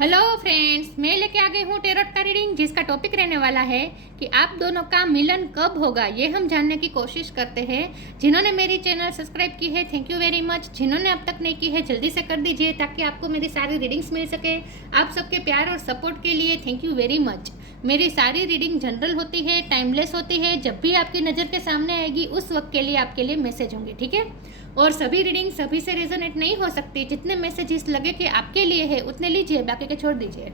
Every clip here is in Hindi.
हेलो फ्रेंड्स, मैं लेके आ गई हूँ टेरोट का रीडिंग, जिसका टॉपिक रहने वाला है कि आप दोनों का मिलन कब होगा, ये हम जानने की कोशिश करते हैं। जिन्होंने मेरी चैनल सब्सक्राइब की है, थैंक यू वेरी मच। जिन्होंने अब तक नहीं की है, जल्दी से कर दीजिए ताकि आपको मेरी सारी रीडिंग्स मिल सके। आप सबके प्यार और सपोर्ट के लिए थैंक यू वेरी मच। मेरी सारी रीडिंग जनरल होती है, टाइमलेस होती है। जब भी आपकी नज़र के सामने आएगी उस वक्त के लिए आपके लिए मैसेज होंगे, ठीक है। और सभी रीडिंग सभी से रेजोनेट नहीं हो सकती। जितने मैसेजेस लगे कि आपके लिए है उतने लीजिए, बाकी के छोड़ दीजिए।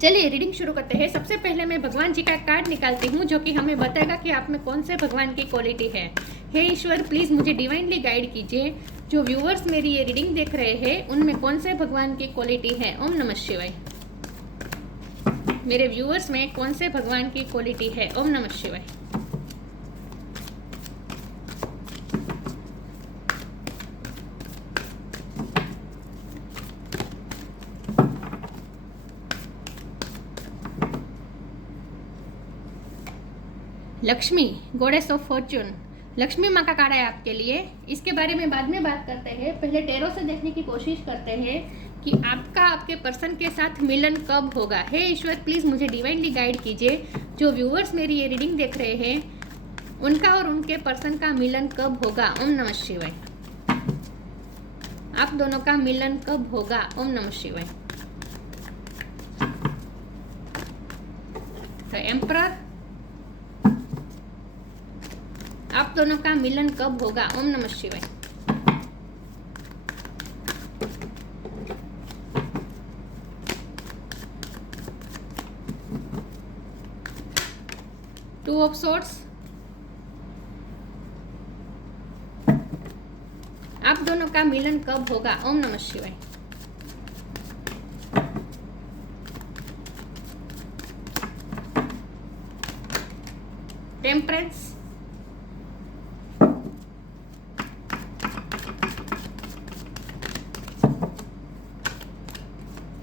चलिए रीडिंग शुरू करते हैं। सबसे पहले मैं भगवान जी का कार्ड निकालती हूँ जो कि हमें बताएगा कि आप में कौन से भगवान की क्वालिटी है। हे ईश्वर, प्लीज़ मुझे डिवाइनली गाइड कीजिए। जो व्यूअर्स मेरी ये रीडिंग देख रहे हैं उनमें कौन से भगवान की क्वालिटी है। ओम नमः शिवाय। मेरे व्यूअर्स में कौन से भगवान की क्वालिटी है। ओम नमः शिवाय। Lakshmi, goddess of Fortune. Lakshmi माँ का कार्ड है आपके लिए। इसके बारे में बाद में बात करते हैं। पहले टेरो से देखने की कोशिश करते हैं कि आपका आपके पर्सन के साथ मिलन कब होगा। हे ईश्वर, प्लीज़ मुझे डिवाइनली गाइड कीजिए। जो व्यूअर्स मेरी ये रीडिंग देख रहे हैं उनका और उनके पर्सन का मिलन कब होगा। ओम नमः शिवाय। आप दोनों का मिलन कब होगा। ओम नमः शिवाय। तो एम्परर, आप दोनों का मिलन कब होगा। ओम नमः शिवाय। टू ऑफ सोर्ड्स, आप दोनों का मिलन कब होगा। ओम नमः शिवाय। टेम्परेंस,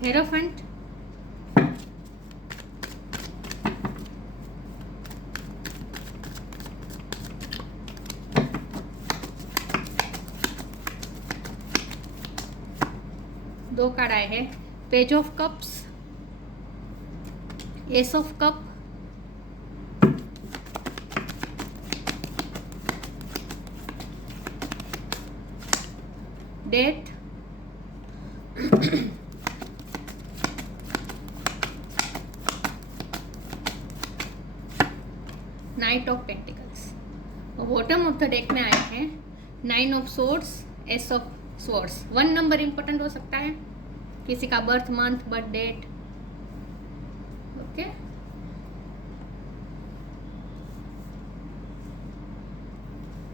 हेरोफेंट, दो कार्ड आए हैं। Page of cups, ace of cup, date, knight of pentacles. Bottom of the deck में आए हैं nine of swords, ace of swords. 1 number important हो सकता है, किसी का birth month, birth date. Okay,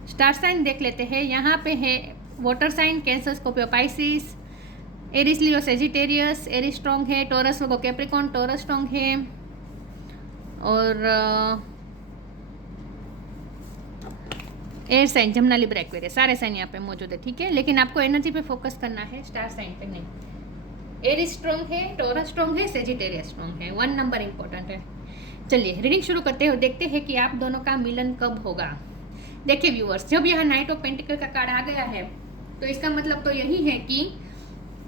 star sign देख लेते हैं। यहाँ पे है water sign, Cancer, Scorpio, Pisces, Aries, Leo, Sagittarius. Aries strong है। Taurus, Virgo, Capricorn, Taurus strong है। और air sign, Gemini, Libra, Aquarius, सारे साइन यहाँ पे मौजूद है, ठीक है। लेकिन आपको एनर्जी पे फोकस करना है, स्टार साइन पे नहीं। एरिस स्ट्रॉन्ग है, टॉरस स्ट्रॉन्ग है, सेजिटेरियस स्ट्रॉन्ग है। 1 नंबर इंपॉर्टेंट है। चलिए रीडिंग शुरू करते हैं और देखते हैं कि आप दोनों का मिलन कब होगा। देखिए व्यूअर्स, जब यहाँ नाइट ऑफ पेंटिकल का कार्ड आ गया है तो इसका मतलब तो यही है कि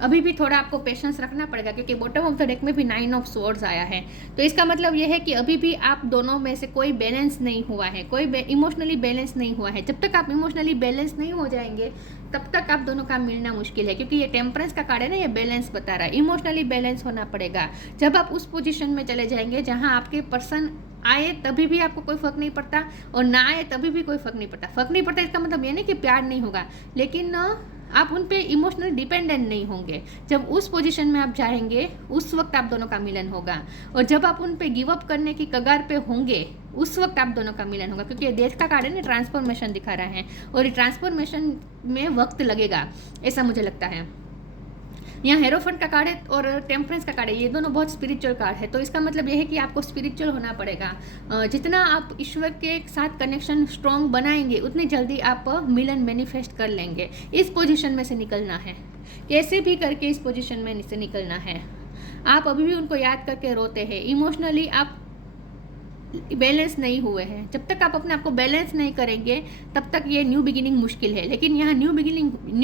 अभी भी थोड़ा आपको पेशेंस रखना पड़ेगा, क्योंकि बॉटम ऑफ द डेक में भी 9 ऑफ सोर्ड्स आया है। तो इसका मतलब यह है कि अभी भी आप दोनों में से कोई बैलेंस नहीं हुआ है, कोई इमोशनली बैलेंस नहीं हुआ है। जब तक आप इमोशनली बैलेंस नहीं हो जाएंगे तब तक आप दोनों का मिलना मुश्किल है, क्योंकि ये टेम्परेंस का कार्ड है ना, ये बैलेंस बता रहा है। इमोशनली बैलेंस होना पड़ेगा। जब आप उस पोजीशन में चले जाएंगे जहाँ आपके पर्सन आए तभी भी आपको कोई फर्क नहीं पड़ता, और ना आए तभी भी कोई फर्क नहीं पड़ता। फर्क नहीं पड़ता इसका मतलब ये नहीं कि प्यार नहीं होगा, लेकिन आप उन पे इमोशनल डिपेंडेंट नहीं होंगे। जब उस पोजीशन में आप जाएंगे उस वक्त आप दोनों का मिलन होगा, और जब आप उन पे गिव अप करने की कगार पे होंगे उस वक्त आप दोनों का मिलन होगा। क्योंकि ये डेथ का कार्ड है ना, ट्रांसफॉर्मेशन दिखा रहा है, और ये ट्रांसफॉर्मेशन में वक्त लगेगा, ऐसा मुझे लगता है। यहाँ हेरोफेंट का कार्ड है और टेम्परेंस का कार्ड है, ये दोनों बहुत स्पिरिचुअल कार्ड है। तो इसका मतलब ये है कि आपको स्पिरिचुअल होना पड़ेगा। जितना आप ईश्वर के साथ कनेक्शन स्ट्रॉन्ग बनाएंगे उतनी जल्दी आप मिलन मैनिफेस्ट कर लेंगे। इस पोजीशन में से निकलना है, कैसे भी करके इस पोजीशन में से निकलना है। आप अभी भी उनको याद करके रोते हैं, इमोशनली आप बैलेंस नहीं हुए हैं। जब तक आप अपने आप को बैलेंस नहीं करेंगे तब तक ये न्यू बिगिनिंग मुश्किल है। लेकिन यहाँ न्यू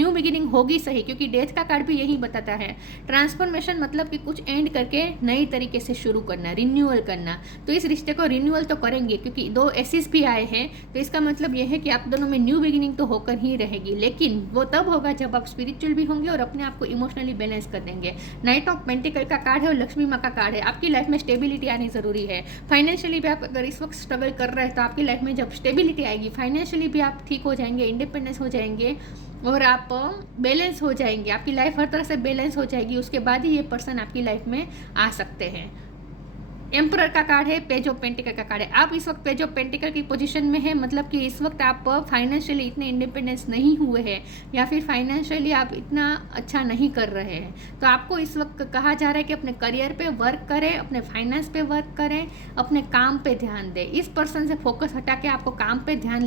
बिगिनिंग होगी सही, क्योंकि डेथ का कार्ड भी यही बताता है। ट्रांसफॉर्मेशन मतलब कि कुछ एंड करके नई तरीके से शुरू करना, रिन्यूअल करना। तो इस रिश्ते को रिन्यूअल तो करेंगे, क्योंकि 2 एसिस भी आए हैं, तो इसका मतलब यह है कि आप दोनों में न्यू बिगिनिंग तो होकर ही रहेगी। लेकिन वो तब होगा जब आप स्पिरिचुअल भी होंगे और अपने आप को इमोशनली बैलेंस कर देंगे। नाइट ऑफ पेंटिकल का कार्ड है और लक्ष्मी माँ का कार्ड है। आपकी लाइफ में स्टेबिलिटी आनी जरूरी है। फाइनेंशियली भी आप अगर इस वक्त स्ट्रगल कर रहे हैं तो आपकी लाइफ में जब स्टेबिलिटी आएगी, फाइनेंशियली भी आप ठीक हो जाएंगे, इंडिपेंडेंस हो जाएंगे और आप बैलेंस हो जाएंगे। आपकी लाइफ हर तरह से बैलेंस हो जाएगी, उसके बाद ही ये पर्सन आपकी लाइफ में आ सकते हैं। एम्परर का कार्ड है, पेज ऑफ पेंटिकल का कार्ड है। आप इस वक्त पेज ऑफ पेंटिकल की पोजीशन में है, मतलब कि इस वक्त आप फाइनेंशियली इतने इंडिपेंडेंस नहीं हुए हैं या फिर फाइनेंशियली आप इतना अच्छा नहीं कर रहे हैं। तो आपको इस वक्त कहा जा रहा है कि अपने करियर पे वर्क करें, अपने फाइनेंस पे वर्क करें, अपने काम पे ध्यान दें। इस पर्सन से फोकस हटा के आपको काम पे ध्यान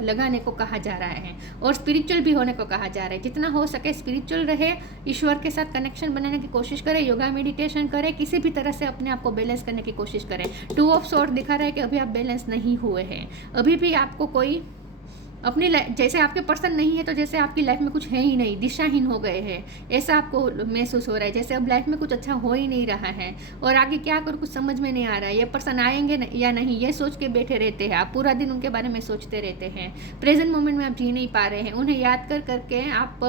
लगाने को कहा जा रहा है और स्पिरिचुअल भी होने को कहा जा रहा है। जितना हो सके स्पिरिचुअल रहे, ईश्वर के साथ कनेक्शन बनाने की कोशिश करें, योगा मेडिटेशन करें, किसी भी तरह से अपने आप को बैलेंस की कोशिश करें। 2 ऑफ स्वॉर्ड दिखा रहा है कि अभी आप बैलेंस नहीं हुए हैं। अभी भी आपको कोई अपनी जैसे आपके पर्सन नहीं है तो जैसे आपकी लाइफ में कुछ है ही नहीं, दिशाहीन हो गए हैं, ऐसा आपको महसूस हो रहा है। जैसे अब लाइफ में कुछ अच्छा हो ही नहीं रहा है और आगे क्या करूँ कुछ समझ में नहीं आ रहा है। ये पर्सन आएंगे या नहीं ये सोच के बैठे रहते हैं। आप पूरा दिन उनके बारे में सोचते रहते हैं। प्रेजेंट मोमेंट में आप जी नहीं पा रहे हैं। उन्हें याद कर करके आप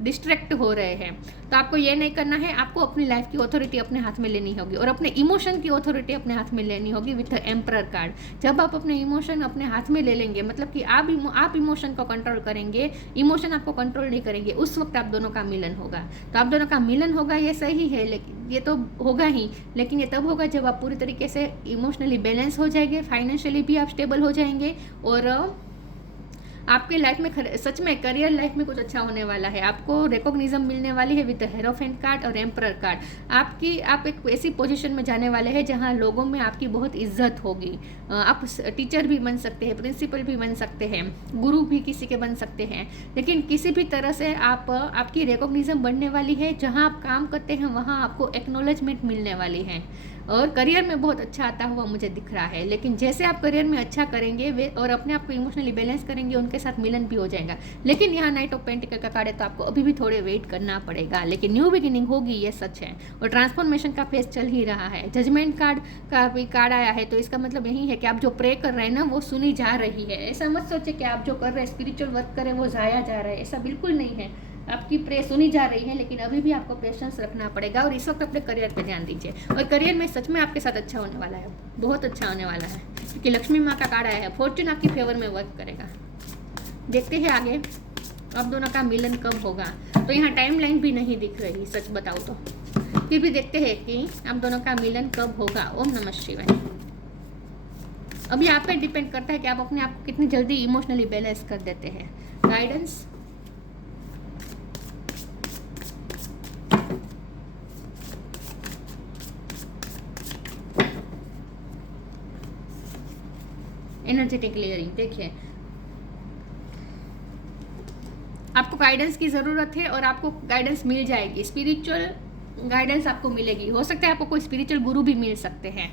डिस्ट्रैक्ट हो रहे हैं। तो आपको ये नहीं करना है। आपको अपनी लाइफ की ऑथोरिटी अपने हाथ में लेनी होगी और अपने इमोशन की ऑथोरिटी अपने हाथ में लेनी होगी विथ एम्परर कार्ड। जब आप अपने इमोशन अपने हाथ में ले लेंगे, मतलब कि आप इमोशन को कंट्रोल करेंगे, इमोशन आपको कंट्रोल नहीं करेंगे, उस वक्त आप दोनों का मिलन होगा। तो आप दोनों का मिलन होगा, ये सही है, लेकिन ये तो होगा ही, लेकिन ये तब होगा जब आप पूरी तरीके से इमोशनली बैलेंस हो जाएंगे, फाइनेंशियली भी आप स्टेबल हो जाएंगे और आपके लाइफ में सच में करियर लाइफ में कुछ अच्छा होने वाला है। आपको रिकॉग्निशन मिलने वाली है विद हेरोफेंट कार्ड और एम्परर कार्ड। आप एक ऐसी पोजीशन में जाने वाले हैं जहां लोगों में आपकी बहुत इज्जत होगी। आप टीचर भी बन सकते हैं, प्रिंसिपल भी बन सकते हैं, गुरु भी किसी के बन सकते हैं, लेकिन किसी भी तरह से आपकी रिकॉग्निशन बढ़ने वाली है। जहाँ आप काम करते हैं वहाँ आपको एक्नॉलेजमेंट मिलने वाली है और करियर में बहुत अच्छा आता हुआ मुझे दिख रहा है। लेकिन जैसे आप करियर में अच्छा करेंगे वे और अपने आप को इमोशनली बैलेंस करेंगे, उनके साथ मिलन भी हो जाएगा। लेकिन यहाँ नाइट ऑफ पेंटिकल का कार्ड है तो आपको अभी भी थोड़े वेट करना पड़ेगा, लेकिन न्यू बिगिनिंग होगी, ये सच है। और ट्रांसफॉर्मेशन का फेज चल ही रहा है। जजमेंट कार्ड का भी कार्ड आया है, तो इसका मतलब यही है कि आप जो प्रे कर रहे हैं ना वो सुनी जा रही है। ऐसा मत सोचे कि आप जो कर रहे हैं स्पिरिचुअल वर्क करें वो जाया जा रहा है, ऐसा बिल्कुल नहीं है। आपकी प्रे सुनी जा रही है, लेकिन अभी भी आपको पेशेंस रखना पड़ेगा और इस वक्त अपने करियर पे ध्यान दीजिए। और करियर में सच में आपके साथ अच्छा होने वाला है, बहुत अच्छा होने वाला है, क्योंकि लक्ष्मी माँ का कार्ड आया है। फॉर्च्यून आपकी फेवर में वर्क करेगा। देखते हैं आगे अब दोनों का मिलन कब होगा। तो यहाँ टाइम लाइन भी नहीं दिख रही सच बताऊँ तो, फिर भी देखते हैं कि अब दोनों का मिलन कब होगा। ओम नमः शिवाय। अभी आप पे डिपेंड करता है कि आप अपने आप को कितनी जल्दी इमोशनली बैलेंस कर देते हैं। Guidance energetic clearing. देखिए आपको गाइडेंस की ज़रूरत है और आपको गाइडेंस मिल जाएगी। स्पिरिचुअल गाइडेंस आपको मिलेगी। हो सकता है आपको कोई स्पिरिचुअल गुरु भी मिल सकते हैं,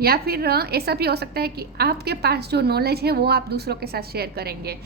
या फिर ऐसा भी हो सकता है कि आपके पास जो नॉलेज है वो आप दूसरों के साथ शेयर करेंगे।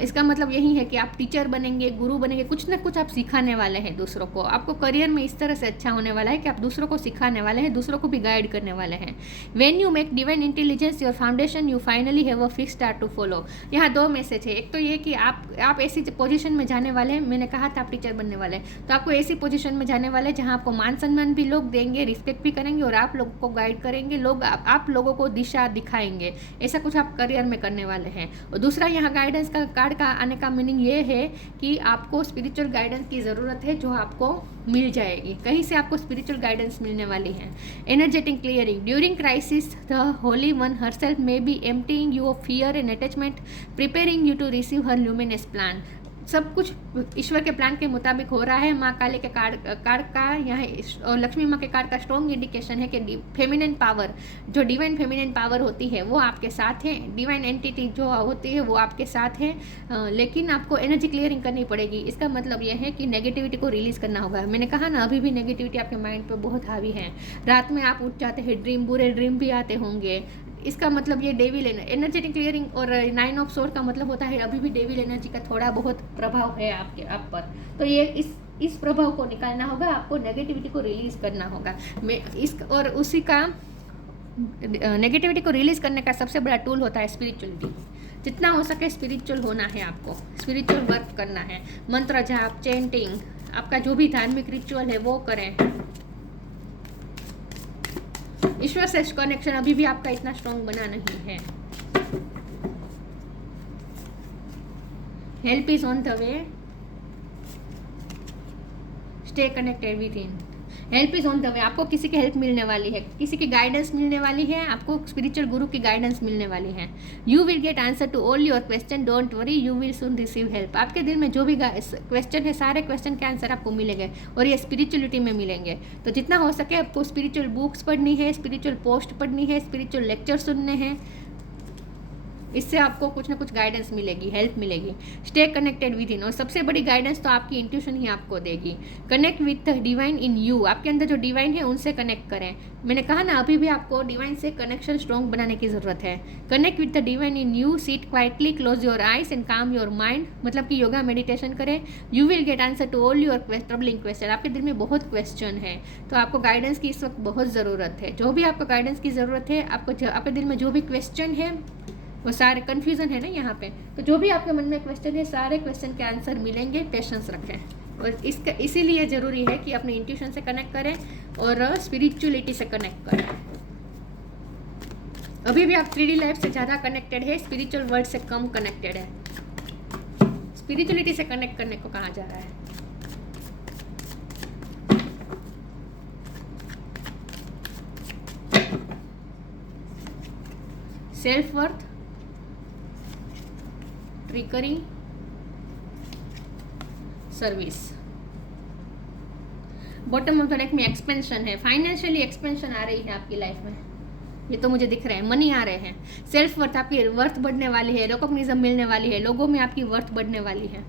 इसका मतलब यही है कि आप टीचर बनेंगे, गुरु बनेंगे, कुछ ना कुछ आप सिखाने वाले हैं दूसरों को। आपको करियर में इस तरह से अच्छा होने वाला है कि आप दूसरों को सिखाने वाले हैं, दूसरों को भी गाइड करने वाले हैं। When you make divine intelligence your foundation you finally have a fix star to follow. यहाँ 2 मैसेज है। एक तो ये कि आप ऐसी पोजीशन में जाने वाले हैं, मैंने कहा था आप टीचर बनने वाले हैं, तो आपको ऐसी पोजीशन में जाने वाले हैं जहाँ आपको मान सम्मान भी लोग देंगे, रिस्पेक्ट भी करेंगे और आप लोगों को गाइड करेंगे, लोग आप लोगों को दिशा दिखाएंगे। ऐसा कुछ आप करियर में करने वाले हैं। और दूसरा यहाँ गाइडेंस का कार्ड का आने का मीनिंग ये है कि आपको स्पिरिचुअल गाइडेंस की ज़रूरत है, जो आपको मिल जाएगी। कहीं से आपको स्पिरिचुअल गाइडेंस मिलने वाली है। Energetic clearing. During crisis the holy one herself may be emptying you of fear and attachment, preparing you to receive her luminous plan. सब कुछ ईश्वर के प्लान के मुताबिक हो रहा है। माँ काली के कार्ड का यहाँ और लक्ष्मी माँ के कार्ड का स्ट्रॉन्ग इंडिकेशन है कि फेमिनिन पावर, जो डिवाइन फेमिनिन पावर होती है वो आपके साथ है, डिवाइन एंटिटी जो होती है वो आपके साथ है। लेकिन आपको एनर्जी क्लियरिंग करनी पड़ेगी। इसका मतलब यह है कि नेगेटिविटी को रिलीज़ करना होगा। मैंने कहा ना, अभी भी नेगेटिविटी आपके माइंड पर बहुत हावी है। रात में आप उठ जाते हैं, बुरे ड्रीम भी आते होंगे। इसका मतलब ये डेविल एनर्जेटिक क्लियरिंग और 9 ऑफ सोर्ड का मतलब होता है अभी भी डेविल एनर्जी का थोड़ा बहुत प्रभाव है आप पर। तो ये इस प्रभाव को निकालना होगा, आपको नेगेटिविटी को रिलीज़ करना होगा। और उसी का नेगेटिविटी को रिलीज़ करने का सबसे बड़ा टूल होता है स्पिरिचुअलिटी। जितना हो सके स्पिरिचुअल होना है, आपको स्पिरिचुअल वर्क करना है। मंत्र जाप, चैंटिंग, आपका जो भी धार्मिक रिचुअल है वो करें। ईश्वर से कनेक्शन अभी भी आपका इतना स्ट्रॉन्ग बना नहीं है। Help is on the way, stay connected with him. Help is on the way, आपको किसी की हेल्प मिलने वाली है, किसी की गाइडेंस मिलने वाली है, आपको स्पिरिचुअल गुरु की गाइडेंस मिलने वाली है। You will get answer to all your question, don't worry, you will soon receive help. आपके दिल में जो भी क्वेश्चन है, सारे क्वेश्चन के आंसर आपको मिलेंगे और ये स्पिरिचुअलिटी में मिलेंगे। तो जितना हो सके आपको स्पिरिचुअल बुक्स पढ़नी है, स्पिरिचुअल पोस्ट पढ़नी है, स्पिरिचुअल लेक्चर सुनने हैं। इससे आपको कुछ ना कुछ गाइडेंस मिलेगी, हेल्प मिलेगी। स्टे कनेक्टेड विद इन, और सबसे बड़ी गाइडेंस तो आपकी इंट्यूशन ही आपको देगी। Connect with the divine in you, आपके अंदर जो डिवाइन है उनसे कनेक्ट करें। मैंने कहा ना, अभी भी आपको डिवाइन से कनेक्शन स्ट्रॉन्ग बनाने की ज़रूरत है। Connect with the divine in you, sit quietly, close your eyes and calm your mind, मतलब कि योगा मेडिटेशन करें। You will get answer to all your troubling question. आपके दिल में बहुत क्वेश्चन है, तो आपको गाइडेंस की इस वक्त बहुत ज़रूरत है। जो भी आपको गाइडेंस की ज़रूरत है, आपके दिल में जो भी क्वेश्चन है, वो सारे कन्फ्यूज़न है ना यहाँ पे, तो जो भी आपके मन में क्वेश्चन है, सारे क्वेश्चन के आंसर मिलेंगे। पेशेंस रखें, और इसका इसीलिए ज़रूरी है कि अपने इंट्यूशन से कनेक्ट करें और स्पिरिचुअलिटी से कनेक्ट करें। अभी भी आप 3D लाइफ से ज़्यादा कनेक्टेड है, स्पिरिचुअल वर्ल्ड से कम कनेक्टेड है। स्पिरिचुअलिटी से कनेक्ट करने को कहा जा रहा है। Self worth, trickery, service. Bottom of the deck में एक्सपेंशन है, फाइनेंशियली एक्सपेंशन आ रही है आपकी लाइफ में, ये तो मुझे दिख रहा है। मनी आ रहे हैं। सेल्फ वर्थ, आपकी वर्थ बढ़ने वाली है, रिकॉग्निशन मिलने वाली है, लोगों में आपकी वर्थ बढ़ने वाली है।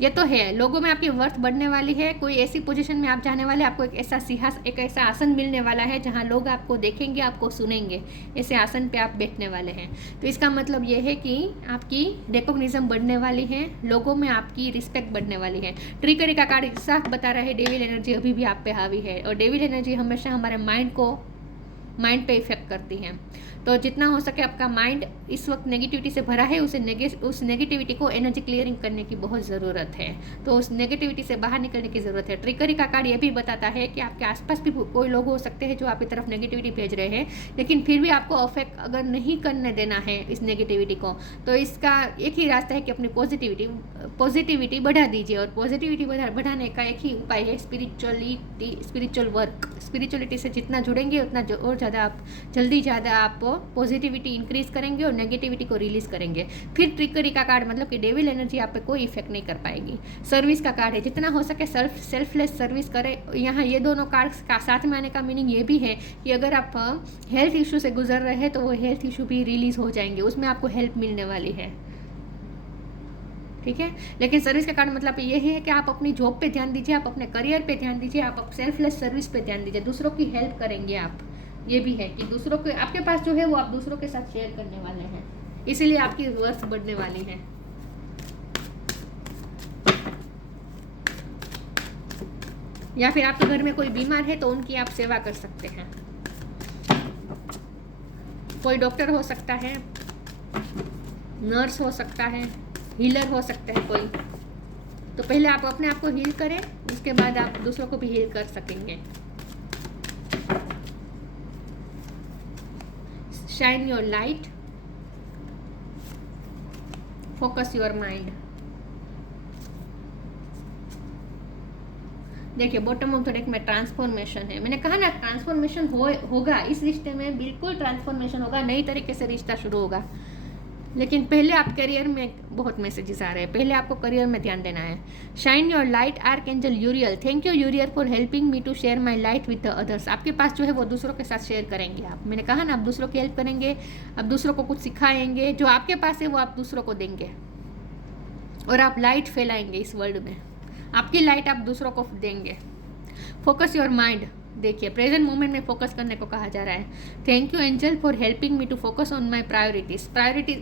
ये तो है, लोगों में आपकी वर्थ बढ़ने वाली है। कोई ऐसी पोजीशन में आप जाने वाले, आपको एक ऐसा आसन मिलने वाला है जहां लोग आपको देखेंगे, आपको सुनेंगे। ऐसे आसन पे आप बैठने वाले हैं। तो इसका मतलब ये है कि आपकी रिकॉग्निशन बढ़ने वाली है, लोगों में आपकी रिस्पेक्ट बढ़ने वाली है। ट्रिकरी का कार्ड साफ बता रहा है डेविल एनर्जी अभी भी आप पे हावी है, और डेविल एनर्जी हमेशा हमारे माइंड पे इफेक्ट करती हैं। तो जितना हो सके आपका माइंड इस वक्त नेगेटिविटी से भरा है, उस नेगेटिविटी को एनर्जी क्लियरिंग करने की बहुत ज़रूरत है। तो उस नेगेटिविटी से बाहर निकलने की ज़रूरत है। ट्रिकरी का कार्ड ये भी बताता है कि आपके आसपास भी कोई लोग हो सकते हैं जो आपकी तरफ नेगेटिविटी भेज रहे हैं, लेकिन फिर भी आपको अफेक्ट अगर नहीं करने देना है इस नेगेटिविटी को, तो इसका एक ही रास्ता है कि अपनी पॉजिटिविटी बढ़ा दीजिए। और पॉजिटिविटी बढ़ाने का एक ही उपाय है स्पिरिचुअल वर्क। स्पिरिचुअलिटी से जितना जुड़ेंगे उतना और ज़्यादा आप पॉजिटिविटी इंक्रीज करेंगे और नेगेटिविटी को रिलीज करेंगे। फिर ट्रिकरी का कार्ड मतलब कि डेविल एनर्जी आप पे कोई इफेक्ट नहीं कर पाएगी। सर्विस का कार्ड है, जितना हो सके सेल्फलेस सर्विस करें। यहाँ ये दोनों कार्ड का साथ में आने का मीनिंग ये भी है कि अगर आप हेल्थ इशू से गुजर रहे हैं तो वो हेल्थ इशू भी रिलीज हो जाएंगे, उसमें आपको हेल्प मिलने वाली है। ठीक है, लेकिन सर्विस का कार्ड मतलब ये है कि आप अपनी जॉब पे ध्यान दीजिए, आप अपने करियर पे ध्यान दीजिए, आप सेल्फलेस सर्विस पे ध्यान दीजिए, दूसरों की हेल्प करेंगे आप। ये भी है कि दूसरों के आपके पास जो है वो आप दूसरों के साथ शेयर करने वाले हैं, इसीलिए आपकी वर्थ बढ़ने वाली है। या फिर आपके घर में कोई बीमार है तो उनकी आप सेवा कर सकते हैं। कोई डॉक्टर हो सकता है, नर्स हो सकता है, हीलर हो सकता है कोई। तो पहले आप अपने आप को हील करें, उसके बाद आप दूसरों को भी हील कर सकेंगे। Shine your light, focus your mind. देखिए बॉटम ऑफ द डेक में ट्रांसफॉर्मेशन है। मैंने कहा ना ट्रांसफॉर्मेशन होगा, इस रिश्ते में बिल्कुल ट्रांसफॉर्मेशन होगा, नई तरीके से रिश्ता शुरू होगा। लेकिन पहले आप करियर में बहुत मैसेजेस आ रहे हैं, पहले आपको करियर में ध्यान देना है। Shine your light archangel Uriel, thank you Uriel for helping me to share my light with the others. आपके पास जो है वो दूसरों के साथ शेयर करेंगे आप, मैंने कहा ना आप दूसरों की हेल्प करेंगे, आप दूसरों को कुछ सिखाएंगे, जो आपके पास है वो आप दूसरों को देंगे और आप लाइट फैलाएंगे इस वर्ल्ड में, आपकी लाइट आप दूसरों को देंगे। फोकस योर माइंड, देखिए प्रेजेंट मोमेंट में फोकस करने को कहा जा रहा है। Thank you angel for helping me to focus on my priorities.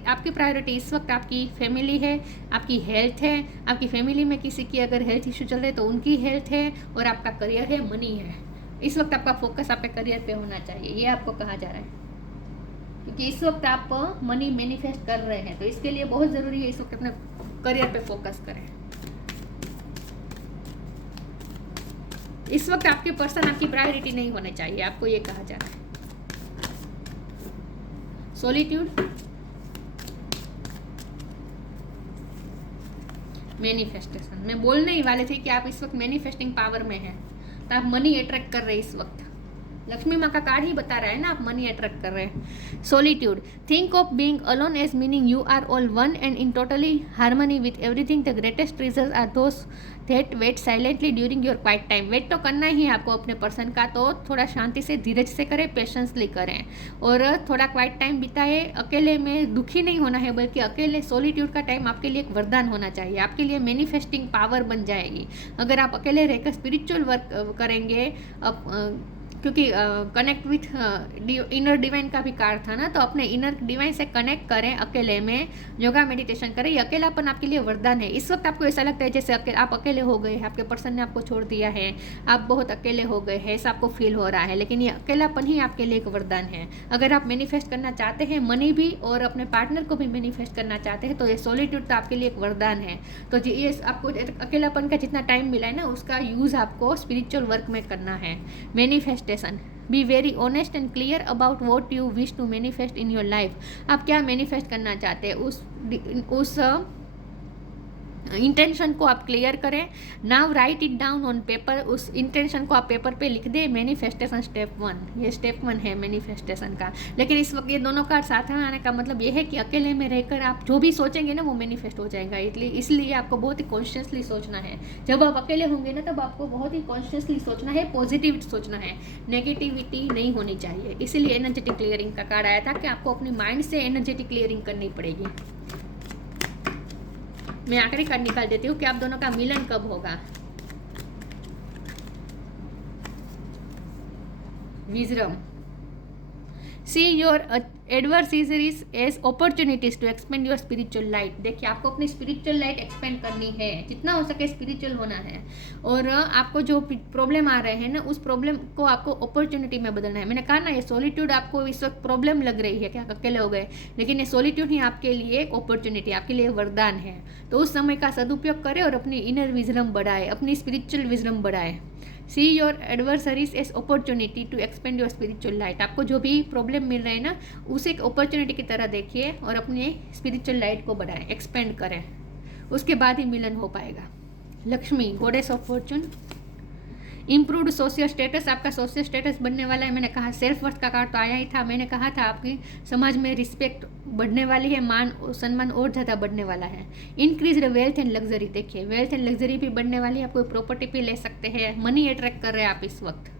आपकी प्रायोरिटी इस वक्त आपकी फैमिली है, आपकी हेल्थ है, आपकी फैमिली में किसी की अगर हेल्थ इशू चल रहे तो उनकी हेल्थ है, और आपका करियर है, मनी है। इस वक्त आपका फोकस आपके करियर पे होना चाहिए, ये आपको कहा जा रहा है, क्योंकि इस वक्त आप मनी मैनिफेस्ट कर रहे हैं, तो इसके लिए बहुत ज़रूरी है इस वक्त अपने करियर पे फोकस करें। इस वक्त आपके पर्सन आपकी प्रायोरिटी नहीं होने चाहिए, आपको ये कहा जा रहा है। सॉलिट्यूड, मैनिफेस्टेशन, मैं बोलने ही वाले थे कि आप इस वक्त मैनिफेस्टिंग पावर में हैं, तो आप मनी अट्रैक्ट कर रहे हैं इस वक्त। लक्ष्मी माँ का कार्ड ही बता रहा है ना, आप मनी अट्रैक्ट कर रहे हैं। Solitude, think of being alone as meaning you are all one and in totally harmony with everything. The greatest treasures are those that wait silently during your quiet time. Wait तो करना ही है आपको अपने पर्सन का, तो थोड़ा शांति से धीरज से करें, पेशेंसली करें, और थोड़ा क्वाइट टाइम बिताए। अकेले में दुखी नहीं होना है, बल्कि अकेले सॉलिट्यूड का टाइम आपके लिए एक वरदान होना चाहिए, आपके लिए मैनिफेस्टिंग पावर बन जाएगी। अगर आप अकेले रहकर स्पिरिचुअल वर्क करेंगे, क्योंकि कनेक्ट विथ इनर डिवाइन का भी कार्ड था ना, तो अपने इनर डिवाइन से कनेक्ट करें, अकेले में योगा मेडिटेशन करें। ये अकेलापन आपके लिए वरदान है। इस वक्त आपको ऐसा लगता है जैसे आप अकेले हो गए हैं, आपके पर्सन ने आपको छोड़ दिया है, आप बहुत अकेले हो गए हैं, ऐसा आपको फील हो रहा है, लेकिन ये अकेलापन ही आपके लिए एक वरदान है। अगर आप मैनिफेस्ट करना चाहते हैं मनी भी और अपने पार्टनर को भी मैनिफेस्ट करना चाहते हैं, तो ये सॉलिट्यूड तो आपके लिए एक वरदान है। तो ये आपको अकेलापन का जितना टाइम मिला है ना, उसका यूज़ आपको स्पिरिचुअल वर्क में करना है। Manifestation, be very honest and clear about what you wish to manifest in your life. आप क्या मैनिफेस्ट करना चाहते हैं, उस इंटेंशन को आप क्लियर करें। Now right it down on paper, उस इंटेंशन को आप पेपर पे लिख दें। मैनिफेस्टेशन स्टेप 1, ये स्टेप 1 है मैनिफेस्टेशन का। लेकिन इस वक्त ये दोनों कार्ड साथ में आने का मतलब ये है कि अकेले में रहकर आप जो भी सोचेंगे ना वो मैनिफेस्ट हो जाएगा। इसलिए आपको बहुत ही कॉन्शियसली सोचना है। जब आप अकेले होंगे ना तब आपको बहुत ही कॉन्शियसली सोचना है, पॉजिटिव सोचना है, नेगेटिविटी नहीं होनी चाहिए। इसीलिए एनर्जेटिक क्लियरिंग का कार्ड आया था कि आपको अपनी माइंड से एनर्जेटिक क्लियरिंग करनी पड़ेगी। मैं आखिरी कार्ड निकाल देती हूँ कि आप दोनों का मिलन कब होगा। Wisdom, see your adversaries as opportunities to expand your spiritual light. देखिए आपको अपनी स्पिरिचुअल लाइट एक्सपेंड करनी है, जितना हो सके स्पिरिचुअल होना है, और आपको जो प्रॉब्लम आ रहे हैं ना उस प्रॉब्लम को आपको अपॉर्चुनिटी में बदलना है। मैंने कहा ना ये सॉलिट्यूड आपको इस वक्त प्रॉब्लम लग रही है कि आप अकेले हो गए, लेकिन ये सॉलिट्यूड ही आपके लिए एक अपॉर्चुनिटी, आपके लिए वरदान है। तो उस समय का सदुपयोग करें और अपनी इनर विजडम बढ़ाए, अपनी स्पिरिचुअल विजडम बढ़ाए। See your adversaries as opportunity to expand your spiritual light. आपको जो भी प्रॉब्लम मिल रहे हैं ना उसे एक अपॉर्चुनिटी की तरह देखिए और अपने स्पिरिचुअल लाइट को बढ़ाएं, एक्सपेंड करें, उसके बाद ही मिलन हो पाएगा। Lakshmi, goddess of Fortune, improved social status, आपका सोशल स्टेटस बनने वाला है। मैंने कहा सेल्फ वर्थ का कार्ड तो आया ही था, मैंने कहा था आपकी समाज में रिस्पेक्ट बढ़ने वाली है, मान और सम्मान और ज़्यादा बढ़ने वाला है। इंक्रीज वेल्थ एंड लग्जरी, देखिए वेल्थ एंड लग्जरी भी बढ़ने वाली है, आप कोई प्रॉपर्टी भी ले सकते हैं। मनी अट्रैक्ट कर रहे हैं आप इस वक्त,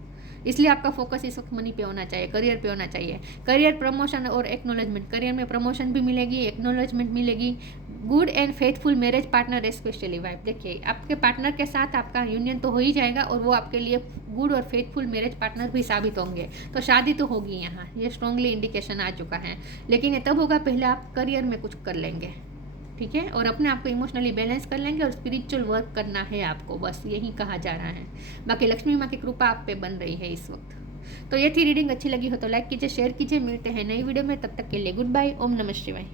इसलिए आपका फोकस इस वक्त मनी पे होना चाहिए, करियर पे होना चाहिए। करियर प्रमोशन और एक्नॉलेजमेंट, करियर में प्रमोशन भी मिलेगी, एक्नॉलेजमेंट मिलेगी। Good and faithful marriage partner specially wife, देखिए आपके पार्टनर के साथ आपका यूनियन तो हो ही जाएगा और वो आपके लिए गुड और फेथफुल मैरिज पार्टनर भी साबित होंगे, तो शादी तो होगी यहाँ, ये स्ट्रांगली इंडिकेशन आ चुका है। लेकिन ये तब होगा पहले आप करियर में कुछ कर लेंगे, ठीक है, और अपने आप को इमोशनली बैलेंस कर लेंगे और स्पिरिचुअल वर्क करना है आपको, बस यही कहा जा रहा है। बाकी लक्ष्मी माँ की कृपा आप पे बन रही है इस वक्त। तो ये थी रीडिंग, अच्छी लगी हो तो लाइक कीजिए, शेयर कीजिए। मिलते हैं नई वीडियो में, तब तक के लिए गुड बाय, ओम नमः शिवाय।